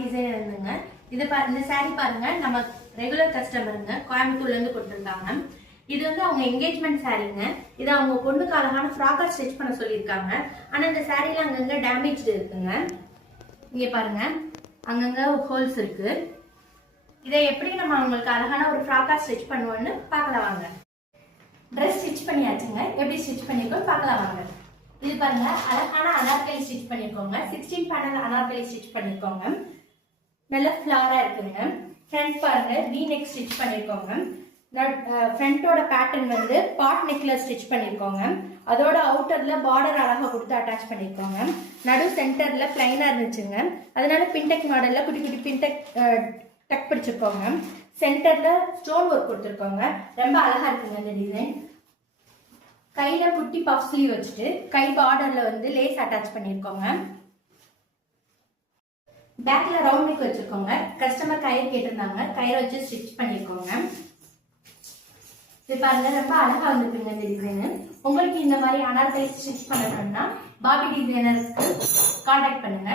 Design இருந்துங்க. இந்த sorry பாருங்க, நம்ம ரெகுலர் கஸ்டமருங்க கோயம்புத்தூர்ல இருந்து கொடுத்துருக்காங்க. இது வந்து அவங்க என்கேஜ்மெண்ட் சாரீங்க. இது அவங்க பொண்ணுக்கு அழகான ஃப்ராக்கா ஸ்டிச் பண்ண சொல்லியிருக்காங்க. ஆனா இந்த சாரீல அங்கங்க டேமேஜ் இருக்குங்க. இங்க பாருங்க, அங்கங்க ஹோல்ஸ் இருக்கு. இதை எப்படி நம்ம அவங்களுக்கு அழகான ஒரு ஃப்ராக்கா ஸ்டிச் பண்ணுவோம்னு பார்க்கலாம் வாங்க. ட்ரெஸ் ஸ்டிச் பண்ணியாச்சுங்க. எப்படி ஸ்டிச் பண்ணிருக்கோம் பார்க்கலாம் வாங்க. இது பாருங்க, அழகான அனார்கலி ஸ்டிச் பண்ணிருக்கோங்க. 16 பேனல் அனார்கலி ஸ்டிச் பண்ணிருக்கோங்க. நல்ல ஃபிளாரா இருக்குங்க. ஃப்ரண்ட் பாருங்க, வி நெக் ஸ்டிச் பண்ணிருக்கோங்க. ஃப்ரண்டோட பேட்டர்ன் வந்து பாட் நெக்ல ஸ்டிச் பண்ணிருக்கோங்க. அதோட அவுட்டர்ல பார்டர் அழகா கொடுத்து அட்டாச் பண்ணிருக்கோங்க. நடு சென்டர்ல பிளைனா இருந்துச்சுங்க, அதனால பின்டெக் மாடல்ல குட்டி குட்டி பின்டெக் டக் பிடிச்சிருக்கோங்க. சென்டர்ல ஸ்டோன் ஒர்க் கொடுத்துருக்கோங்க. ரொம்ப அழகா இருக்குங்க இந்த டிசைன். கையில குட்டி பஃப் ஸ்லீவ் வச்சுட்டு கை பார்டர்ல வந்து லேஸ் அட்டாச் பண்ணிருக்கோங்க. பேக்ல ரவுண்ட் நெக் வச்சிருக்கோங்க. கஸ்டமர் கயிறு கேட்டிருந்தாங்க, கயிறு வச்சு ஸ்டிச் பண்ணிருக்கோங்க. இது பாருங்க, ரொம்ப அழகா வந்துருக்குங்க இந்த டிசைன். உங்களுக்கு இந்த மாதிரி அனார்கலி ஸ்டிச் பண்ணணும்னா பாபி டிசைனருக்கு கான்டாக்ட் பண்ணுங்க.